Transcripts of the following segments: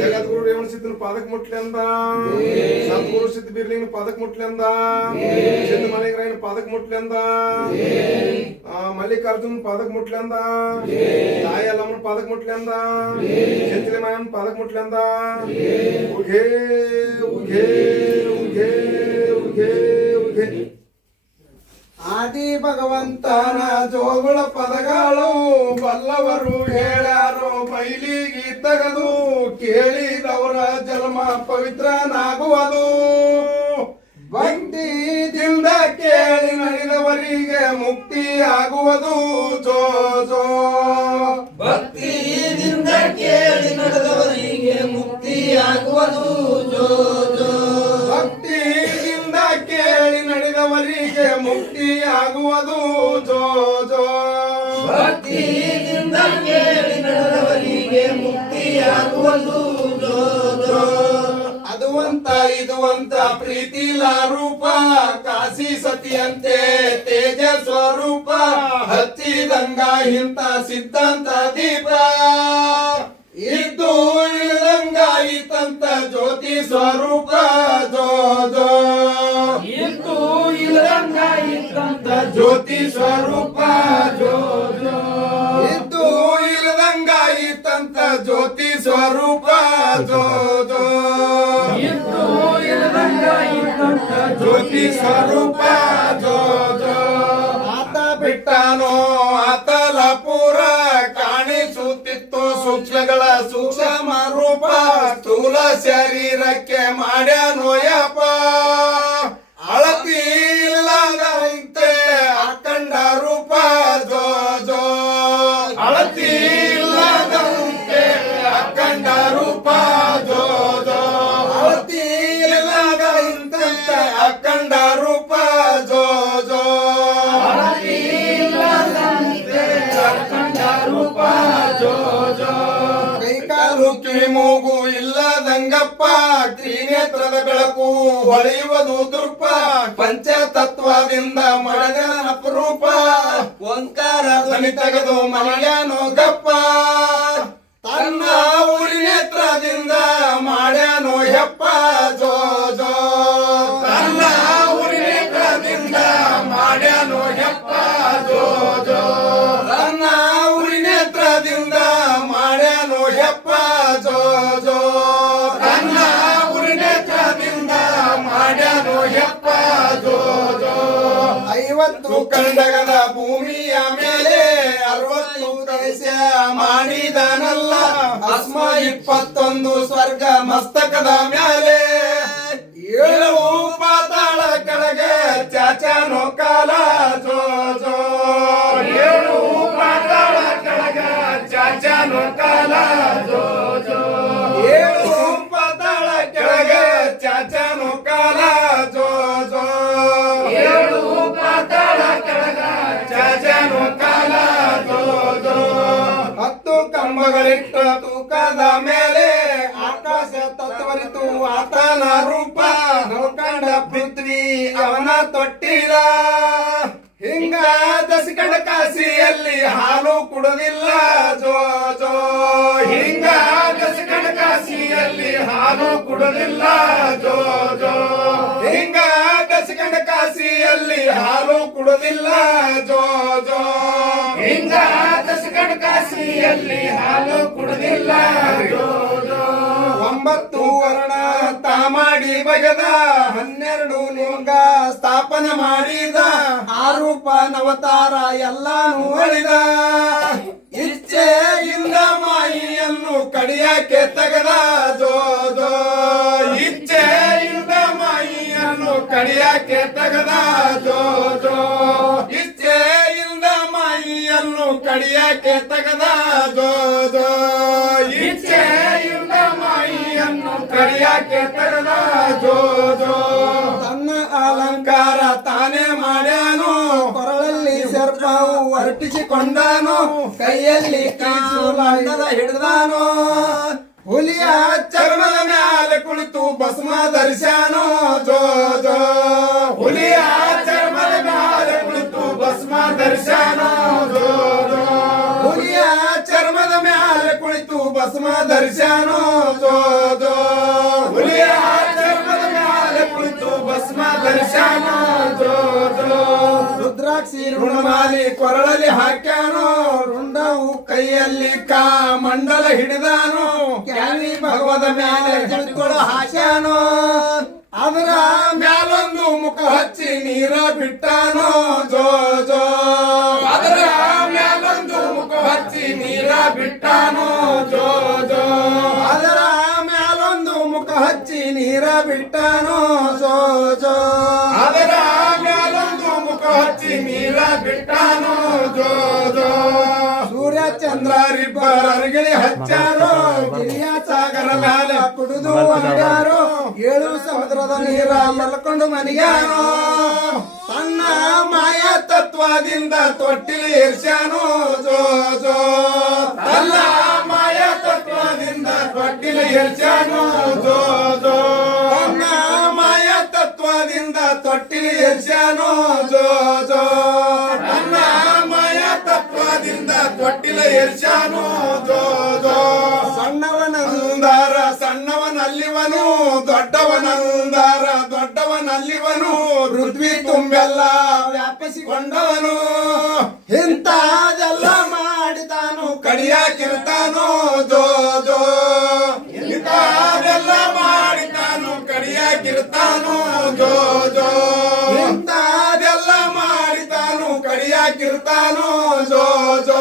ಜಗದ್ಗುರು ರೇವಣ ಸಿದ್ದನ ಪಾದಕ್ ಮುಟ್ಲಿ ಅಂದ, ಸದ್ಗುರು ಸಿದ್ಧ ಬಿರ್ಲಿಂಗ ಪಾದಕ್ ಮುಟ್ಲಿ ಅಂದ, ಸಿದ್ಧ ಮನೆಗ್ರಾಯನ ಪಾದಕ್ ಮುಟ್ಲಿ ಅಂದ, ಮಲ್ಲಿಕಾರ್ಜುನ್ ಪಾದಕ್ ಮುಟ್ಲಿ ಅಂದ, ತಾಯಿ ಅಲ್ಲಮ್ಮನ ಪಾದಕ್ ಮುಟ್ಲಿ ಅಂದ, ಚಿಂಚಲಿ ಮಾಯನ ಪಾದಕ್ ಮುಟ್ಲಿ ಅಂದ. ಉಘೇ ಉಘೇ ಉಘೇ ಉಘೇ ಉಘೇ. ಆದಿ ಭಗವಂತನ ಜೋಗುಳ ಪದಗಳು ಬಲ್ಲವರು ಹೇಳ್ಯಾರೋ ಬೈಲಿಗೆ ತೆಗೆದು ಕೇಳಿದವರ ಜನ್ಮ ಪವಿತ್ರನಾಗುವುದು. ಭಕ್ತಿಯಿಂದ ಕೇಳಿ ನಡೆದವರಿಗೆ ಮುಕ್ತಿ ಆಗುವುದು. ಜೋ ಜೋ ಭಕ್ತಿಯಿಂದ ಕೇಳಿ ನಡೆದವರಿಗೆ ಮುಕ್ತಿ ಆಗುವುದು. ಜೋ ಜೋ ಭಕ್ತಿಯಿಂದ ಕೇಳಿ ನಡೆದವರಿಗೆ ಮುಕ್ತಿ ಆಗುವುದು. ಜೋ ಜೋ ಭಕ್ತಿಯಿಂದ ಕೇಳಿ ನಡೆದವರಿಗೆ ಮುಕ್ತಿ ಆಗುವುದು. ಜೋ ಜೋ ಅದು ಅಂತ ಇದು ಅಂತ ಪ್ರೀತಿಲ ರೂಪ ಕಾಶಿ ಸತಿಯಂತೆ ತೇಜ ಸ್ವರೂಪ ಹಚ್ಚಿದಂಗ ಇಂತ ಸಿದ್ಧಾಂತ ದೀಪ ಇದ್ದು ಇಳದಂಗ ಇತ್ತಂತ ಜ್ಯೋತಿ ಸ್ವರೂಪ. ಜೋ ಜೋ ಇದ್ದು ಇಲ್ಲದಂಗ ಇದ್ದಂತ ಜ್ಯೋತಿ ಸ್ವರೂಪ. ಜೋ ಜೋ ಇದ್ದು ಇಳದಂಗ ಇತ್ತಂತ ಜ್ಯೋತಿ ಸ್ವರೂಪ. ಜೋ ಜೋ ಇದ್ದು ಇಲ್ಲದಂಗ ಇದ್ದಂತ ಜ್ಯೋತಿ ಸ್ವರೂಪ. ಜೋ ಜೋ ಆತ ಬಿಟ್ಟಾನೋ ಆತಲ ಪೂರ ಕಾಣಿಸುತ್ತಿತ್ತು ಸೂಕ್ಷ್ಮಗಳ ಸೂಕ್ಷ್ಮ ರೂಪ. ಸ್ಥೂಲ ಶರೀರಕ್ಕೆ ಮಾಡ್ಯಾನೋ ಯಪ ಅಳತಿ ಇಲ್ಲದಂತೆ ಅಖಂಡ ರೂಪ. ಜೋ ಜೋ ಅಳತಿ ಇಲ್ಲದಂತೆ ಅಖಂಡ ರೂಪ. ಜೋ ಜೋ ಅಳತಿ ಇಲ್ಲದಂತೆ ಅಖಂಡ ರೂಪ. ಜೋ ಜೋ ರೂಪ. ಜೋ ಜೋ ಕೈಕಾಲು ಕಿವಿ ಮೂಗು ಇಲ್ಲದಂಗಪ್ಪ ತ್ರಿನೇತ್ರದ ಬೆಳಕು ಹೊಳೆಯುವುದು ದೃಪ ಪಂಚತತ್ವದಿಂದ ಮಡಗನ ಅಪರೂಪ ಓಂಕಾರ ಧ್ವನಿ ತೆಗೆದು ಮನೆಯಾನೋ ಗಪ್ಪ ತನ್ನ ಊರಿ ನೇತ್ರದಿಂದ ಮಾಡ್ಯಾನೋ ಹೆಪ್ಪ. ಜೋ ಜೋ ತನ್ನ ಊರಿ ನೇತ್ರದಿಂದ ಮಾಡ್ಯಾನೋ ಹೆಪ್ಪ. ಜೋ ಜೋ ತನ್ನ ಊರಿ ನೇತ್ರದಿಂದ ಮಾಡ್ಯಾನೋ ಹೆಪ್ಪ. ಜೋ ಜೋ ತನ್ನ ಊರಿ ನೇತ್ರದಿಂದ ಮಾಡ್ಯಾನೋ ಹೆಪ್ಪ. ಜೋ ಜೋ 50 ಖಂಡಗಳ ಭೂಮಿಯ ಮೇಲೆ 60 ದೇಶ ಮಾಡಿದನಲ್ಲ ಅಸ್ಮ 21 ಸ್ವರ್ಗ ಮಸ್ತಕದ ಮ್ಯಾಲೆ 7 ಪಾತಾಳ ಕೆಳಗೆ ಚಾಚಾನೋ ಕಾಲ. ಜೋ ಜೋ 7 ಪಾತಾಳ ಕೆಳಗೆ ಚಾಚಾನೋ ಕಾಲ. ಜೋ ಜೋ 7 ಪಾತಾಳ ಕೆಳಗೆ ಚಾಚಾನೋ ಕಾಲ. ಜೋ ಜೋ 7 ಪಾತಾಳ ಕೆಳಗೆ ಚಾಚಾನೋ ಕಾಲ. ಜೋ ಜೋ 10 ಕಂಬಗಳಿಟ್ಟ ತೂಕದ ಮೇಲೆ ಆಕಾಶ ತತ್ವರಿತು ಆತನ ರೂಪ ನೋಕಂಡ ಪೃಥ್ವಿ ಅವನ ತೊಟ್ಟಿಲ. ಹಿಂಗ ದಸಕಂಡ ಕಾಶಿಯಲ್ಲಿ ಹಾಲು ಕುಡುದಿಲ್ಲ. ಜೋ ಜೋ ಹಿಂಗ ದಸಕಂಡ ಕಾಶಿಯಲ್ಲಿ ಹಾಲು ಕುಡುದಿಲ್ಲ. ಜೋ ಜೋ ಹಿಂಗ ದಸಕಂಡ ಕಾಶಿಯಲ್ಲಿ ಹಾಲು ಕುಡುದಿಲ್ಲ. ಜೋ ಜೋ ಹಿಂಗ ದಸಕಂಡ ಕಾಶಿಯಲ್ಲಿ ಹಾಲು ಕುಡುದಿಲ್ಲ. ಜೋ ಜೋ 9 ವರ್ಣ ತಾಮಾಡಿ ಬಗೆದ 12 ಲಿಂಗ ಸ್ಥಾಪನೆ ಮಾಡಿದ 6 ರೂಪ ನವತಾರ ಎಲ್ಲಾನು ಅಳಿದ. ಇಚ್ಛೆಯಿಂದ ಮಾಯಿಯನ್ನು ಕಡಿಯಾಕೆ ತೆಗೆದ. ಜೋ ಜೋ ಇಚ್ಛೆಯಿಂದ ಮಾಯಿಯನ್ನು ಕಡಿಯಾಕೆ ತೆಗೆದ. ಜೋ ಜೋ ಇಚ್ಛೆಯಿಂದ ಮಾಯಿಯನ್ನು ಕಡಿಯಾಕೆ ತೆಗೆದ. ಜೋ ಜೋ ಇಚ್ಛೆಯಿಂದ ಮಾಯಿಯನ್ನು ಕಡಿಯಾಕೆ ತೆಗೆದ. ಜೋ ಜೋ ತನ್ನ ಅಲಂಕಾರ ತಾನೇ ಮಾಡ್ಯಾನು ಕೊರಳಲ್ಲಿ ಸರ್ಪವು ಹೊರಟಿಸಿಕೊಂಡಾನು ಕೈಯಲ್ಲಿ ಕಾಸುಲಾಂಡದ ಹಿಡಿದಾನು. ಹುಲಿಯ ಚರ್ಮದ ಮ್ಯಾಲೆ ಕುಳಿತು ಭಸ್ಮ ಧರಿಸ್ಯಾನು. ಜೋ ಜೋ ಹುಲಿಯ ಚರ್ಮದ ಮ್ಯಾಲೆ ಕುಳಿತು ಭಸ್ಮ ಧರಿಸ್ಯಾನು. ಜೋ ಜೋ ಹುಲಿಯ ಚರ್ಮದ ಮ್ಯಾಲೆ ಕುಳಿತು ಭಸ್ಮ ಧರಿಸ್ಯಾನೋ ಜೋ ಜೋ ಹುಲಿಯ ಚರ್ಮದ ಮ್ಯಾಲೆ ಕುಳಿತು ಭಸ್ಮ ಧರಿಸ್ಯಾನೋ ಜೋ ಜೋ ರುದ್ರಾಕ್ಷಿ ಋಣಮಾಲಿ ಕೊರಳಲ್ಲಿ ಹಾಕ್ಯಾನೋ ರುಂಡವು ಕೈಯಲ್ಲಿ ಮಂಡಲ ಹಿಡಿದಾನು ಕ್ಯಾನಿ ಭಗವದ ಮ್ಯಾಲೆ ಕುಳಿತುಕೊಳ್ಳೋ ಹಾಕ್ಯಾನೋ ಅದರ ಮ್ಯಾಲೊಂದು ಮುಖ ಹಚ್ಚಿ ನೀರ ಬಿಟ್ಟಾನೋ ಜೋ ಜೋ ಅದರ ಮ್ಯಾಲೊಂದು ಮುಖ ಹಚ್ಚಿ ನೀರ ಬಿಟ್ಟಾನೋ ಜೋ ಜೋ ಅದರ ಮ್ಯಾಲೊಂದು ಮುಖ ಹಚ್ಚಿ ನೀರ ಬಿಟ್ಟಾನೋ ಜೋ ಜೋ ಅದರ ಮ್ಯಾಲೊಂದು ಮುಖ ಹಚ್ಚಿ ನೀರ ಬಿಟ್ಟಾನೋ ಜೋ ಜೋ ಸೂರ್ಯ ಚಂದ್ರರಿಬ್ಬರ ಅರಗಿಳಿ ಹಚ್ಚಾರೋ ಗಿರಿಯ ಸಾಗರ ಮ್ಯಾಲ ಕುಡಿದು ಆಗ್ಯಾರೋ 7 ಸಮುದ್ರದ ನೀರ ಮಲ್ಕೊಂಡು ಮನಿಗ್ಯಾನೋ ತನ್ನ ಮಾಯ ತತ್ವದಿಂದ ತೊಟ್ಟಿಲಿ ಇರ್ಸ್ಯಾನೋ ಜೋ ಜೋ ತನ್ನ ಮಾಯ ತತ್ವದಿಂದ ತೊಟ್ಟಿಲಿ ಇರ್ಸ್ಯಾನೋ ಜೋ ಜೋ ತನ್ನ ಮಾಯ ತತ್ವದಿಂದ ತೊಟ್ಟಿಲಿ ಇರ್ಸ್ಯಾನೋ ಜೋ ಜೋ ತನ್ನ ಮಾಯ ತತ್ವದಿಂದ ತೊಟ್ಟಿಲ ಇರ್ಸ್ಯಾನೋ ಜೋ ಜೋ ಸಣ್ಣವನಂದಾರ ಸಣ್ಣವನಲ್ಲಿವನು ದೊಡ್ಡವನಂದಾರ ದೊಡ್ಡವನಲ್ಲಿವನು ಪೃಥ್ವಿ ತುಂಬೆಲ್ಲ ವ್ಯಾಪಿಸಿಕೊಂಡವನು ಇಂಥದೆಲ್ಲ ಮಾಡಿದಾನು ಕಡಿಯಾಕಿರ್ತಾನೋ ಜೋ ಜೋ ಇಂಥದೆಲ್ಲ ಮಾಡಿದಾನು ಕಡಿಯಾಕಿರ್ತಾನೋ ಜೋ ಜೋ ಇಂಥದೆಲ್ಲ ಮಾಡಿದಾನು ಕಡಿಯಾಕಿರ್ತಾನೋ ಜೋ ಜೋ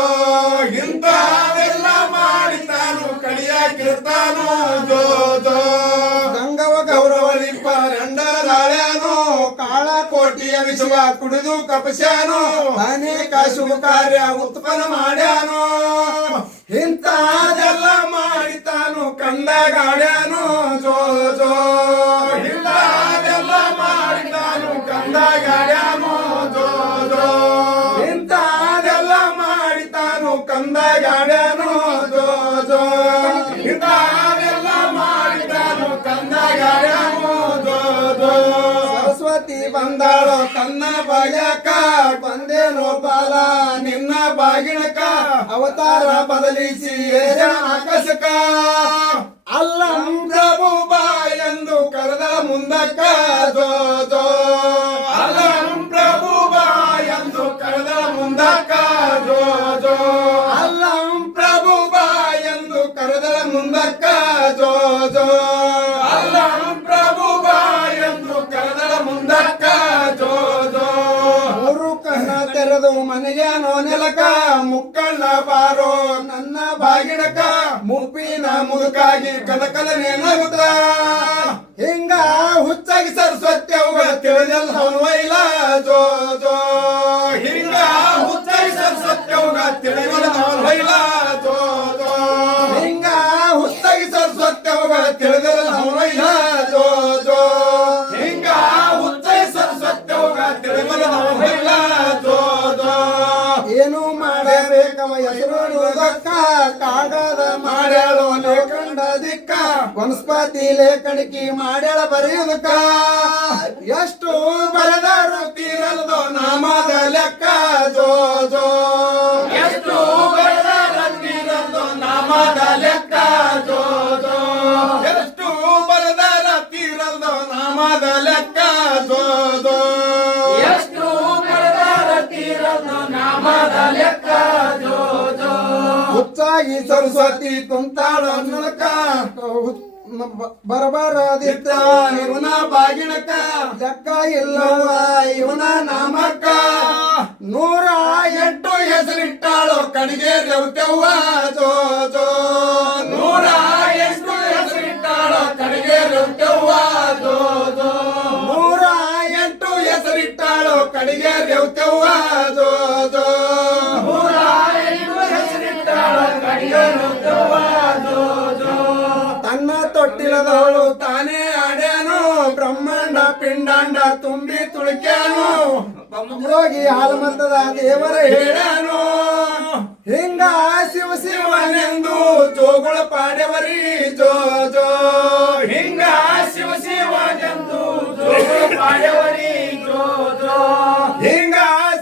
ಇಂಥದೆಲ್ಲ ಮಾಡಿದಾನು ಕಡಿಯಾಕಿರ್ತಾನೋ ಜೋ ಜೋ ಗಂಗವ ಗೌರವಲಿಪ್ಪ ರಂಡರಾಳ್ಯಾನೋ ಕಾಳ ಕೋಟಿಯ ವಿಶ್ವ ಕುಡಿದು ಕಪಸ್ಯಾನೋ ಅನೇಕ ಶುಭ ಕಾರ್ಯ ಉತ್ಪನ್ನ ಮಾಡ್ಯಾನೋ ಇಂಥದೆಲ್ಲ ಮಾಡಿತಾನು ಕಂದಗಾಡ್ಯಾನೋ ಜೋ ಜೋ ಇಂಥದೆಲ್ಲ ಮಾಡಿತಾನು ಕಂದಗಾಡ್ಯಾನೋ ಜೋ ಜೋ ಇಂಥದೆಲ್ಲ ಮಾಡಿತಾನು ಕಂದಗಾಡ್ಯಾನೋ ಜೋ ಜೋ ಇಂಥದೆಲ್ಲ ಮಾಡಿತಾನು ಕಂದಗಾಡ್ಯಾನೋ ಜೋ ಜೋ ಸರಸ್ವತಿ ಬಂದಾಳೋ ತನ್ನ ಭಾಗ್ಯಕ್ಕ ಬಂದೇನೋ ಬಾಲ ನಿನ್ನ ಬಾಗಿಣಕ ಅವತಾರ ಬದಲಿಸಿ ಏನ ಆಕಾಶಕ ಅಲ್ಲಂ ಪ್ರಭು ಬಾ ಎಂದು ಕರೆದ ಮುಂದಕ್ಕ ಜೋ ಜೋ ಅಲ್ಲಂ ಪ್ರಭು ಬಾ ಎಂದು ಕರೆದ ಮುಂದಕ್ಕ ಜೋ ಜೋ ಅಲ್ಲಂ ಪ್ರಭು ಬಾ ಎಂದು ಕರೆದ ಮುಂದಕ್ಕ ಜೋ ಜೋ ಅಲ್ಲಂ ಪ್ರಭು ಬಾ ಎಂದು ಕರೆದ ಮುಂದಕ್ಕ ಜೋ ಜೋ ಮೂರು ಕಣ್ಣ ತೆರೆದು ಮನೆಗೇನೋ ನೆಲಕ ಮುಕ್ಕಣ್ಣ ಬಾರೋ ನನ್ನ ಬಾಗಿಣಕ ಮುಪ್ಪಿನ ಮುದುಕಾಗಿ ಕಲಕಲನೆ ನಗುತ್ತ ಹಿಂಗ ಹುಚ್ಚಾಗಿ ಸರಸ್ವತಿ ಅವುಗಳ ತಿಳಿದಲ್ಲ ಅವನ್ವೈಲ ಜೋ ಜೋ ಹಿಂಗ ಹುಚ್ಚಾಗಿ ಸರಸ್ವತಿ ಅವುಗಳ ತಿಳಿವಲ್ಲ ಅವನ್ವೈಲ ಜೋ ಜೋ ಹಿಂಗ ಹುಚ್ಚಾಗಿ ಸರಸ್ವತಿ ಅವುಗಳ ತಿಳಿದಲ್ಲ ಅವನ್ವೈಲ ಜೋ ಜೋ ಹಿಂಗ ಹುಚ್ಚಾಗಿ ಸರಸ್ವತಿ ಅವುಗಳ ತಿಳಿವಲ್ಲ ಅವನ್ವೈಲ ಜೋ ಜೋ ಏನು ಮಾಡಬೇಕವ ಹೆಸರು ಕಾಗದ ಮಾಡ್ಯಾಳೋ ಲೇಖಂಡ ದಿಕ್ಕ ವನಸ್ಪತಿ ಲೇಖಣಿಕೆ ಮಾಡ್ಯಾಳ ಬರೆಯುವುದಕ್ಕ ಎಷ್ಟು ಬರೆದಾರು ತೀರಲ್ದೋ ನಾಮದ ಲೆಕ್ಕ ಜೋ ಜೋ ಎಷ್ಟು ಬರೆದಾರು ತೀರಲ್ದೋ ನಾಮದ ಲೆಕ್ಕ ಜೋ ಜೋ ಎಷ್ಟು ಬರೆದಾರ ತೀರಲ್ದೋ ನಾಮದ ಲೆಕ್ಕ ಜೋ ಜೋ ಎಷ್ಟು ಬರೆದಾರ ತೀರಲ್ದೋ ನಾಮದ ಲೆಕ್ಕ ಜೋ ಜೋ ಹುಚ್ಚಾಗಿ ಸರಸ್ವತಿ ಕುಂತಾಳ ನಲಕ ಬರಬರದಿತ್ತ ಇವನ ಬಾಗಿಣಕ ಲೆಕ್ಕ ಇಲ್ಲವ ಇವನ ನಾಮಕ್ಕ 108 ಹೆಸರಿಟ್ಟಾಳು ಕಡಿಗೆ ರೇವತೆವ್ವ ಜೋ ಜೋ 108 ಹೆಸರಿಟ್ಟಾಳು ಕಡಿಗೆ ರೇವತೆವ್ವ ಜೋ ಜೋ 108 ಹೆಸರಿಟ್ಟಾಳು ಕಡಿಗೆ ರೇವತೆವ್ವ ಜೋ ಜೋ 108 ಹೆಸರಿಟ್ಟಾಳು ಕಡಿಗೆ ರೇವತೆವ್ವ ಜೋ ಜೋ ತನ್ನ ತೊಟ್ಟಿಲದವಳು ತಾನೇ ಆಡ್ಯಾನು ಬ್ರಹ್ಮಾಂಡ ಪಿಂಡಾಂಡ ತುಂಬಿ ತುಳುಕ್ಯಾನು ಹೋಗಿ ಹಾಲಮಂತದ ದೇವರ ಹೇಳ್ಯಾನು ಹಿಂಗ ಶಿವ ಶಿವನೆಂದು ಜೋಗುಳ ಪಾಡ್ಯವರಿ ಜೋ ಜೋ ಹಿಂಗ ಶಿವ ಶಿವನೆಂದು ಜೋಗುಳ ಪಾಡ್ಯವರಿ ಜೋ ಜೋ ಹಿಂಗ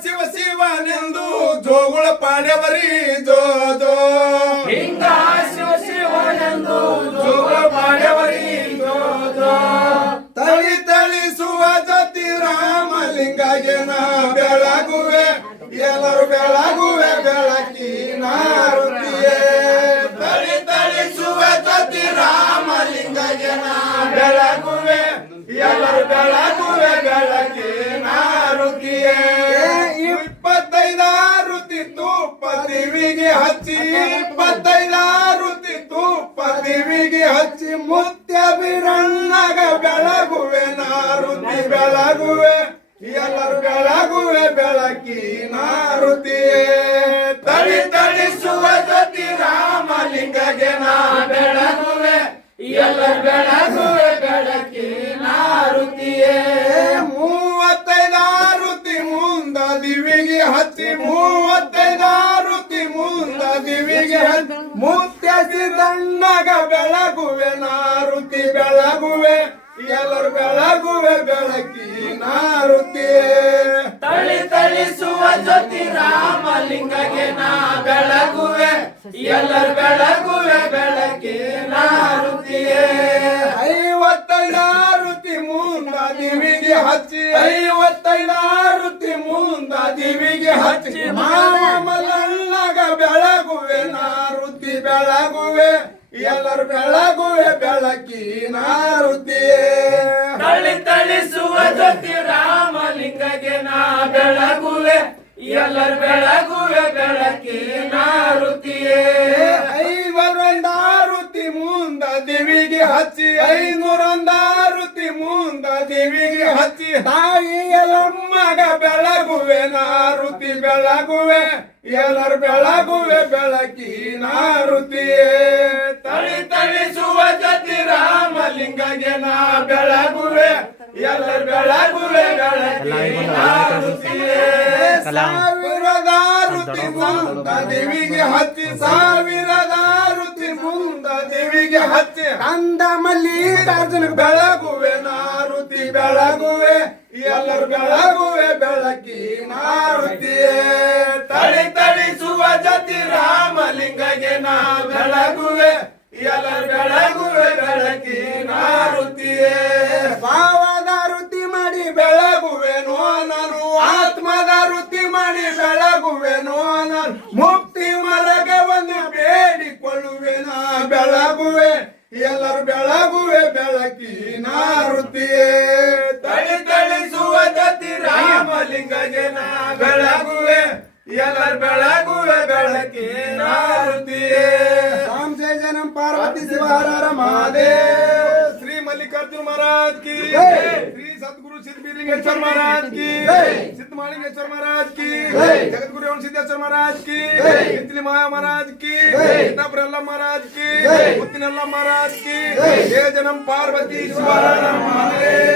ಶಿವ ಶಿವನೆಂದು ಜೋಗುಳ ಪಾಡ್ಯವರಿ ಜೋ ಜೋ ಹಿಂಗ ಶಿವ ಶಿವನೆಂದು ಎಲ್ಲರೂ ಬೆಳಗುವೆ ಬೆಳಕಿನ ಋತಿಯೇ 25 ಋತಿ ತೂಪ ದಿವಿಗೆ ಹಚ್ಚಿ 25 ಋತಿ ತೂಪ ದಿವಿಗೆ ಹಚ್ಚಿ ಮುತ್ಯ ಬಿರಣ್ಣಗ ಬೆಳಗುವೆ ಋತಿ ಬೆಳಗುವೆ ಎಲ್ಲರೂ ಬೆಳಗುವೆ ಬೆಳಕಿನ ಋತಿಯೇ ತಳಿ ತಳಿಸುವ ಜ್ಯೋತಿ ರಾಮಲಿಂಗಗೆ ನಾ ಬೆಳಗುವೆ ಎಲ್ಲರೂ ಬೆಳಗುವೆ ಬೆಳಕಿನ ಋತಿಯೇ 35 ಋತಿ ಮುಂದ ದಿವಿಗೆ ಹಚ್ಚಿ 35 ಋತಿ ಮುಂದ ದಿವಿಗೆ ಹಚ್ಚಿ ಮುತ್ಯ ಸಿದ್ದಣ್ಣಗ ಬೆಳಗುವೆ ಋತಿ ಬೆಳಗುವೆ ಎಲ್ಲರೂ ಬೆಳಗುವೆ ಬೆಳಕಿನ ಋತಿಯೇ ತಳಿ ತಳಿಸುವ ಜ್ಯೋತಿ ರಾಮಲಿಂಗಗೆ ನಾ ಬೆಳಗುವೆ ಎಲ್ಲರೂ ಬೆಳಗುವೆ ಬೆಳಕಿನ ಋತಿಯೇ 55 ಋತಿ ಮುಂದ ದಿವಿಗೆ ಹಚ್ಚಿ 55 ಋತಿ ಮುಂದ ದಿವಿಗೆ ಹಚ್ಚಿ ಮಾಮಲಣ್ಣಗ ಬೆಳಗುವೆ ಋತಿ ಬೆಳಗುವೆ ಎಲ್ಲರೂ ಬೆಳಗುವೆ ಬೆಳಕಿನ ಋತಿಯೇ ತಳಿ ತಳಿಸುವ ಜ್ಯೋತಿ ರಾಮಲಿಂಗಗೆ ನಾ ಬೆಳಗುವೆ ಎಲ್ಲರೂ ಬೆಳಗುವೆ ಬೆಳಕಿನ ಋತಿಯೇ 501 ಋತಿ ಮುಂದ ದಿವಿಗೆ ಹಚ್ಚಿ 501 ಋತಿ ಮುಂದ ದಿವಿಗೆ ಹಚ್ಚಿ ತಾಯಿ ಎಲ್ಲಮ್ಮಗ ಬೆಳಗುವೆ ಋತಿ ಬೆಳಗುವೆ ಎಲ್ಲರೂ ಬೆಳಗುವೆ ಬೆಳಕಿನ ಋತಿಯೇ ತಳಿ ತಳಿಸುವ ಜ್ಯೋತಿ ರಾಮಲಿಂಗಗೆ ನಾ ಬೆಳಗುವೆ ಎಲ್ಲರೂ ಬೆಳಗುವೆ ಬೆಳಕಿನ ಋತಿಯೇ 1000 ಋತಿ ಮುಂದ ದೇವಿಗೆ ಹಚ್ಚಿ 1000 ಋತಿ ಮುಂದ ದೇವಿಗೆ ಹಚ್ಚಿ ಕಂದ ಮಲ್ಲಿಕಾರ್ಜುನ ಬೆಳಗುವೆ ಋತಿ ಬೆಳಗುವೆ ಎಲ್ಲರೂ ಬೆಳಗುವೆ ಬೆಳಕಿನ ಋತಿಯೇ ತಳಿ ತಳಿಸುವ ಜ್ಯೋತಿ ರಾಮಲಿಂಗಗೆ ನಾ ಬೆಳಗುವೆ ಎಲ್ಲರೂ ಬೆಳಗುವೆ ಬೆಳಕಿನ ಋತಿಯೇ ಭಾವದ ಋತಿ ಮಾಡಿ ಬೆಳಗುವೆನೋ ನಾನು ಆತ್ಮದ ಋತಿ ಮಾಡಿ ಬೆಳಗುವೆನೋ ನಾನು ಮುಕ್ತಿ ಮರಗ ಒಂದು ಬೇಡಿಕೊಳ್ಳುವೆನ ಬೆಳಗುವೆ ಎಲ್ಲರೂ ಬೆಳಗುವೆ ಬೆಳಕಿನ ಋತಿಯೇ ತಳಿ ತಳಿಸುವ ಜ್ಯೋತಿ ರಾಮಲಿಂಗಗೆ ನಾ ಬೆಳಗುವೆ ಎಲ್ಲರೂ ಬೆಳಗುವೆ ಬೆಳಕಿನ ಋತಿಯೇ राम जय जन्म पार्वती शिव हर हर महादेव श्री मल्लिकार्जुन महाराज की श्री सतगुरु सिद्ध बीरलिंगेश्वर महाराज की सिद्ध मालिंगेश्वर महाराज की जगतगुरु एवं सिद्धेश्वर महाराज की हिंतली माया महाराज की सीतापुरल्ला महाराज की मुत्तिनल्ला महाराज की जय जन्म पार्वती शिव हर हर महादेव